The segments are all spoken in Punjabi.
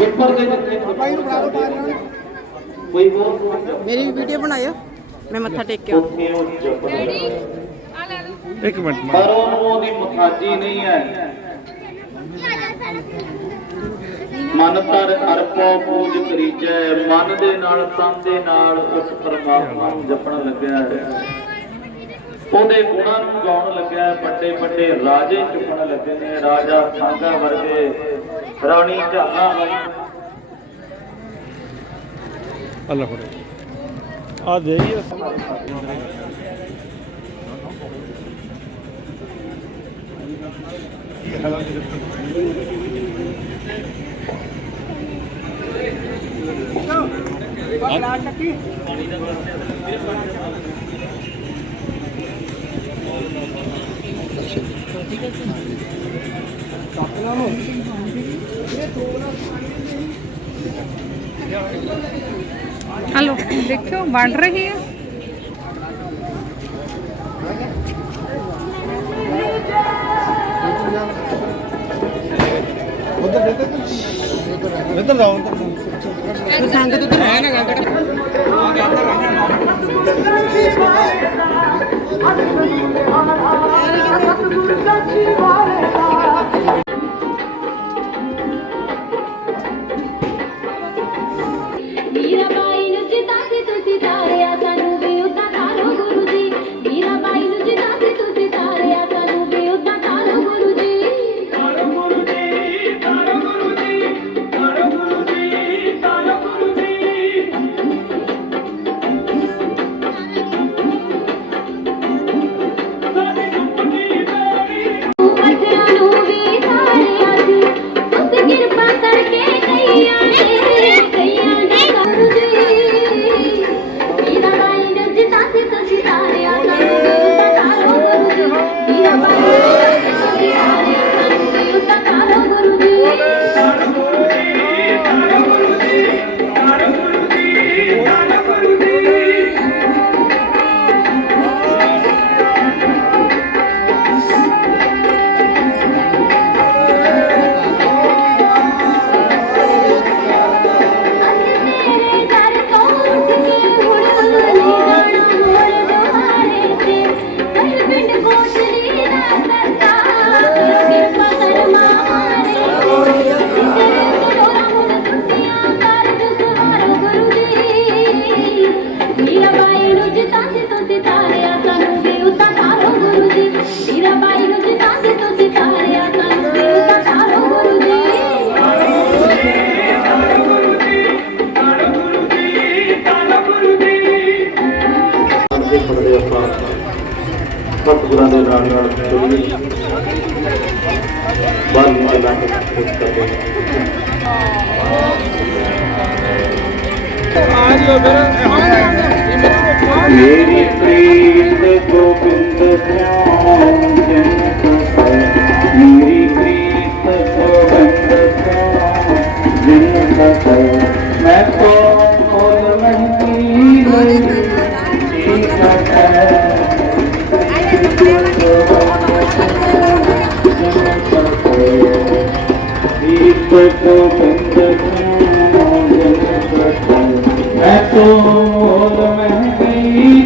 ਉੱਪਰ ਦੇ ਜਿੱਥੇ ਕੋਈ ਹੋਰ ਮੇਰੀ ਵੀ ਵੀਡੀਓ ਬਣਾਇਓ ਮੈਂ ਮੱਥਾ ਟੇਕ ਕੇ ਇੱਕ ਮਿੰਟ ਪਰ ਉਹਦੀ ਮੁਖਾਜੀ ਨਹੀਂ ਹੈ ਮਨ ਤਰ ਅਰਪੋ ਪੂਜ ਕਰੀਜੈ ਮਨ ਦੇ ਨਾਲ ਤਨ ਦੇ ਨਾਲ ਉਸ ਪਰਮਾਤਮਾ ਨੂੰ ਜਪਣ ਲੱਗਿਆ ਹੈ। ਉਹਦੇ ਗੁਣਾਂ ਨੂੰ ਗਾਉਣ ਲੱਗਿਆ ਵੱਡੇ ਵੱਡੇ ਰਾਜੇ ਚੁੱਕਣ ਲੱਗੇ ਨੇ ਰਾਜਾ ਸਾਂਗਾ ਵਰਗੇ আল্লাহ করে। আর দেরি ঠিক আছে আচ্ছা। ਹੀ ਹਲੋ ਦੇਖਿਓ ਬਣ ਰਹੀ ਹੈ। ਇੱਧਰ ਸਤਿਗੁਰਾਂ ਦੇ ਨਾਲ ਨਾਲ ਜੁੜੀ ਬਾਲ ਨੂੰ ਲਾ ਕੇ ਖੁਸ਼ ਕਰਦੇ ਮੇਰੀ ਪ੍ਰੀਤ ਧਿਆਨ ਜਿਨ ਕੋ ਮੈਂ ਤੋ ਮੋਲ ਮਹਿੰਗੀ ਨਹੀਂ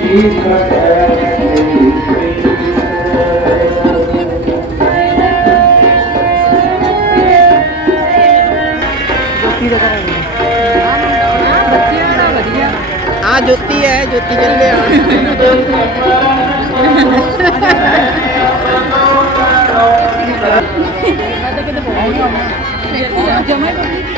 ਠੀਕ ਹੈ ਜੋਤੀ ਦਾ ਆ ਹੈ ਜੋਤੀ ਚੱਲਿਆ ਜਮਾ ਕਰਦੀ